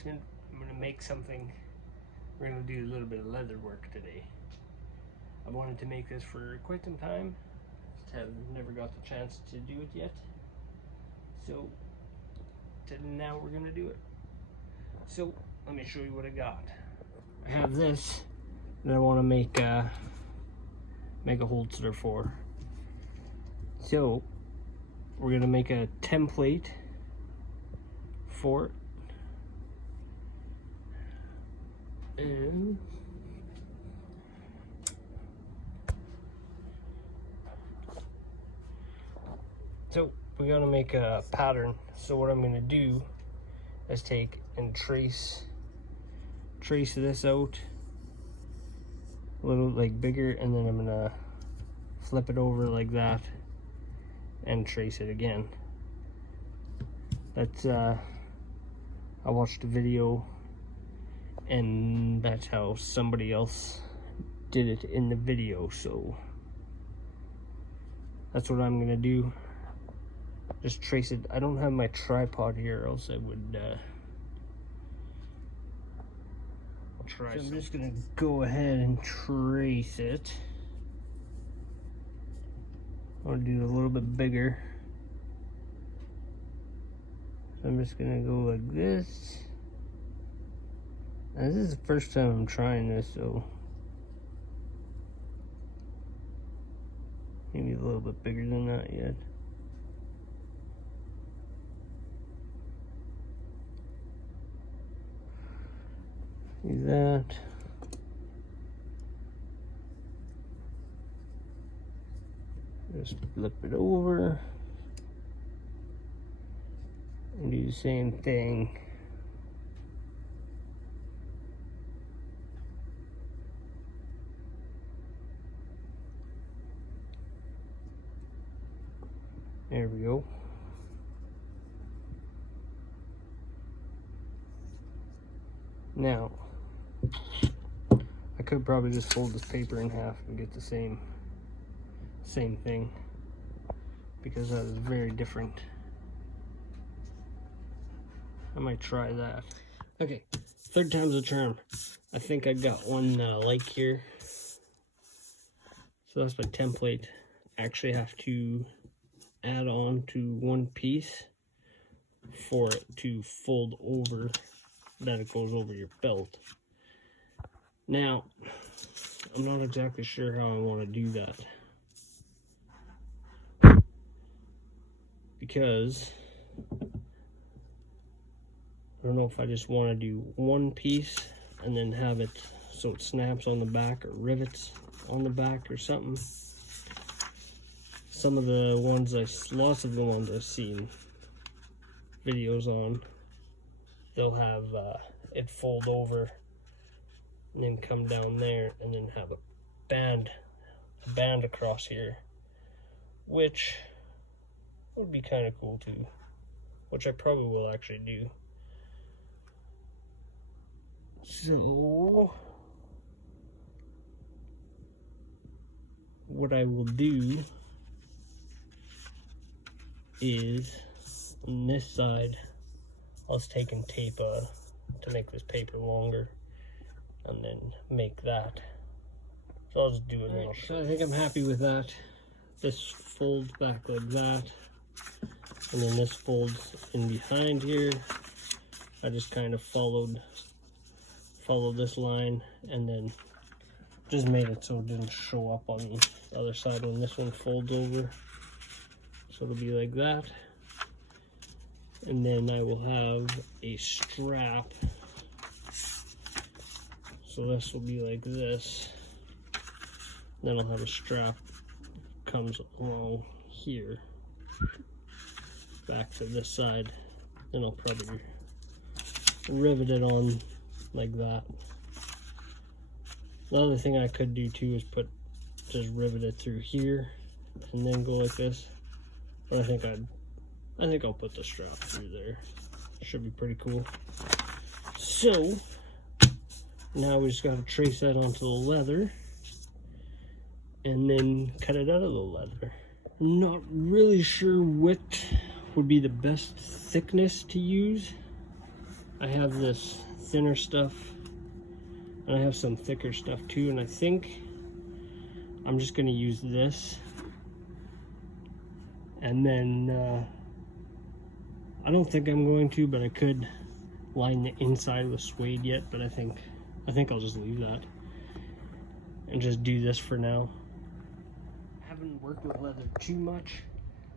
basement. I'm gonna make something. We're gonna do a little bit of leather work today. I wanted to make this for quite some time. Just have never got the chance to do it yet. So now we're gonna do it. So let me show you what I got. I have this that I want to make a Holdster for. So we're gonna make a template for it. And so we're gonna make a pattern. So what I'm gonna do is take and trace this out a little like bigger, and then I'm gonna flip it over like that and trace it again. That's I watched a video and that's how somebody else did it in the video, so that's what I'm gonna do. Just trace it. I don't have my tripod here, else I would I'll try. So I'm just gonna go ahead and trace it. I'll do it a little bit bigger. So I'm just gonna go like this. Now, this is the first time I'm trying this, so maybe a little bit bigger than that yet. Do that. Just flip it over and do the same thing. There we go. Now, I could probably just fold this paper in half and get the same thing, because that is very different. I might try that. Okay, third time's a charm. I think I got one that I like here. So that's my template. I actually have to add on to one piece for it to fold over, that it goes over your belt. Now, I'm not exactly sure how I want to do that, because I don't know if I just want to do one piece and then have it so it snaps on the back or rivets on the back or something. Some of the ones lots of the ones I've seen videos on, they'll have it fold over and then come down there and then have a band across here, which would be kind of cool too, which I probably will actually do. So what I will do is, on this side, I was taking tape to make this paper longer, and then make that. So I'll just do it now. So I think I'm happy with that. This folds back like that, and then this folds in behind here. I just kind of followed this line, and then just made it so it didn't show up on the other side when this one folds over. So it'll be like that. And then I will have a strap. So this will be like this. Then I'll have a strap comes along here, back to this side. Then I'll probably rivet it on like that. The other thing I could do too is just rivet it through here and then go like this. But I think I'll put the strap through there. Should be pretty cool. So now we just gotta trace that onto the leather and then cut it out of the leather. I'm not really sure what would be the best thickness to use. I have this thinner stuff, and I have some thicker stuff too, and I think I'm just going to use this, and then I don't think I'm going to, but I could line the inside with suede yet, but I think I'll just leave that and just do this for now. I haven't worked with leather too much.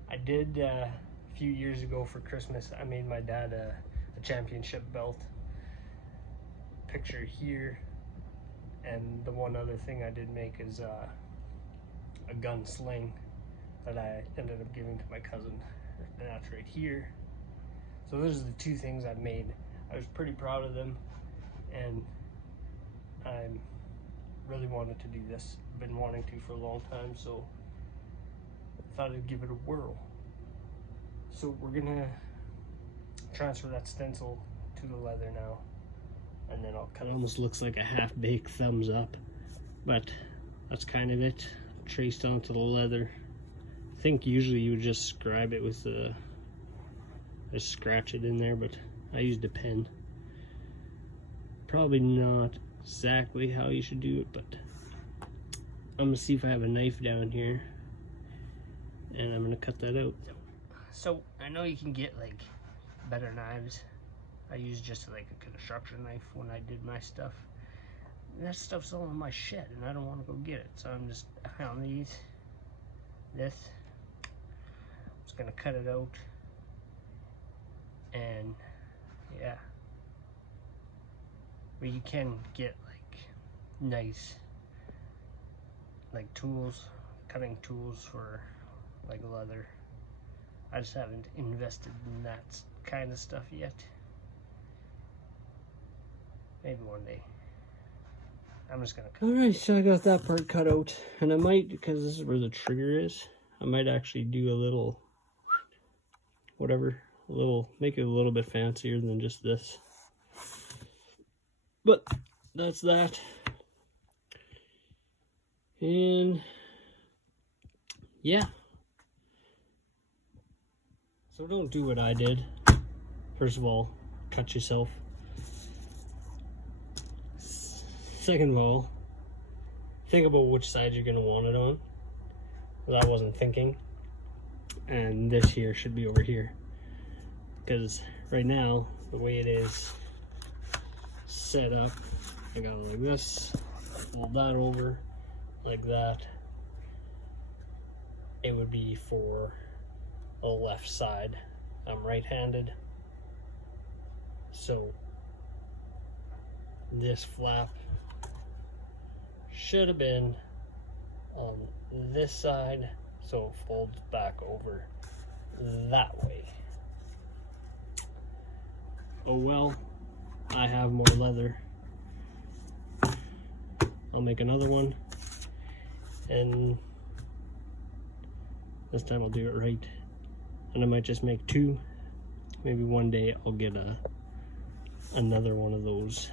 I did a few years ago for Christmas. I made my dad a championship belt. Picture here. And the one other thing I did make is a gun sling that I ended up giving to my cousin. And that's right here. So those are the two things I made. I was pretty proud of them, and I really wanted to do this. Been wanting to for a long time, so I thought I'd give it a whirl. So we're gonna transfer that stencil to the leather now, and then I'll cut it. Almost looks like a half-baked thumbs up, but that's kind of it, traced onto the leather. I think usually you would just scribe it with just scratch it in there, but I used a pen. Probably not exactly how you should do it, but I'm gonna see if I have a knife down here, and I'm gonna cut that out. So I know you can get like better knives. I used just like a construction knife when I did my stuff. And that stuff's all in my shed, and I don't want to go get it. So I found this. I'm just gonna cut it out, and yeah. But you can get like nice like tools, cutting tools for like leather. I just haven't invested in that kind of stuff yet. Maybe one day. I'm just gonna cut. Alright, so I got that part cut out, and I might, because this is where the trigger is, I might actually do a little whatever, make it a little bit fancier than just this. But that's that. And yeah. So don't do what I did. First of all, cut yourself. Second of all, think about which side you're going to want it on. Because I wasn't thinking. And this here should be over here. Because right now, the way it is set up, I got it like this, fold that over like that. It would be for the left side. I'm right-handed, so this flap should have been on this side, so it folds back over that way. Oh well, I have more leather. I'll make another one, and this time I'll do it right. And I might just make two. Maybe one day I'll get another one of those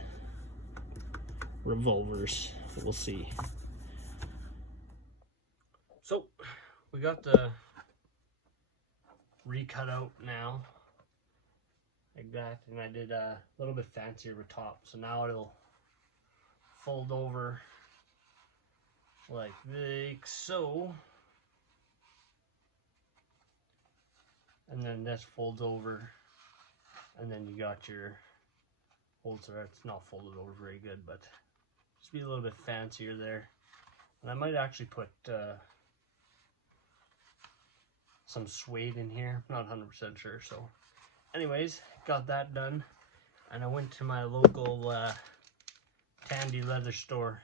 revolvers. We'll see. So we got the recut out now, like that, and I did a little bit fancier with top. So now it'll fold over like so. And then this folds over, and then you got your Holdster. It's not folded over very good, but just be a little bit fancier there. And I might actually put some suede in here. I'm not 100% sure. So anyways, got that done, and I went to my local Tandy leather store,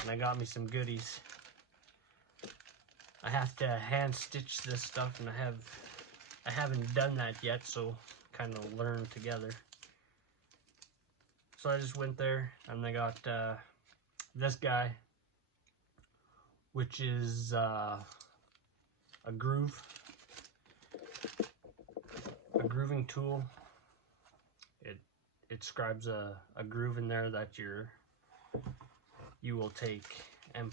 and I got me some goodies. I have to hand stitch this stuff, and I haven't done that yet, so kind of learn together. So I just went there, and I got this guy, which is a grooving tool. It scribes a groove in there that you will take and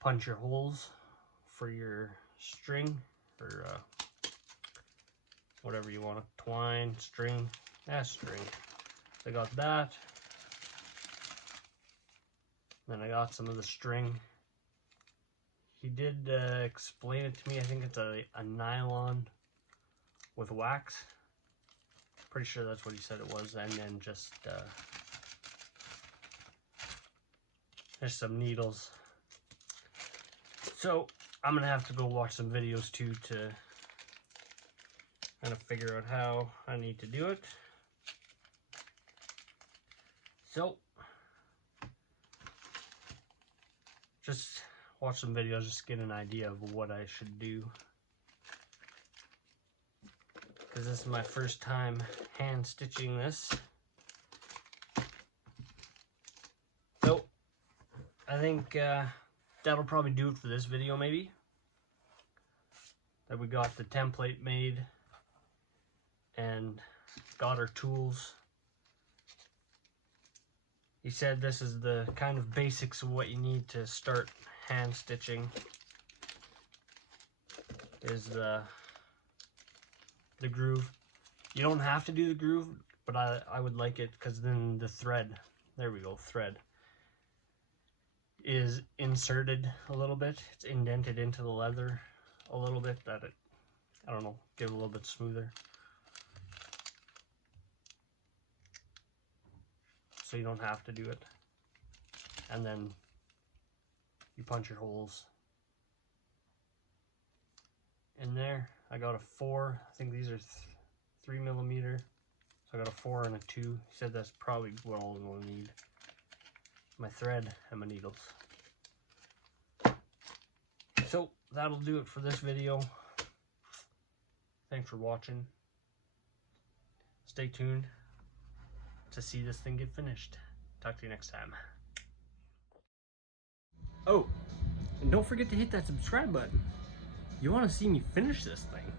punch your holes for your string, or whatever you want to, twine, string, string. So I got that. Then I got some of the string. He did explain it to me. I think it's a nylon with wax. Pretty sure that's what he said it was. And then just there's some needles. So I'm gonna have to go watch some videos too to kind of figure out how I need to do it. So just watch some videos, just get an idea of what I should do. Because this is my first time hand stitching this. So I think that'll probably do it for this video maybe. That we got the template made and got our tools. He said this is the kind of basics of what you need to start hand stitching. Is the groove. You don't have to do the groove, but I would like it because then the thread, there we go, thread, is inserted a little bit. It's indented into the leather a little bit, that it, I don't know, get a little bit smoother. So you don't have to do it. And then you punch your holes in there. I got a 4, I think these are 3mm. So I got a 4 and a 2. He said that's probably what all I'm gonna need. My thread and my needles. So that'll do it for this video. Thanks for watching. Stay tuned to see this thing get finished. Talk to you next time. Oh, and don't forget to hit that subscribe button. You want to see me finish this thing.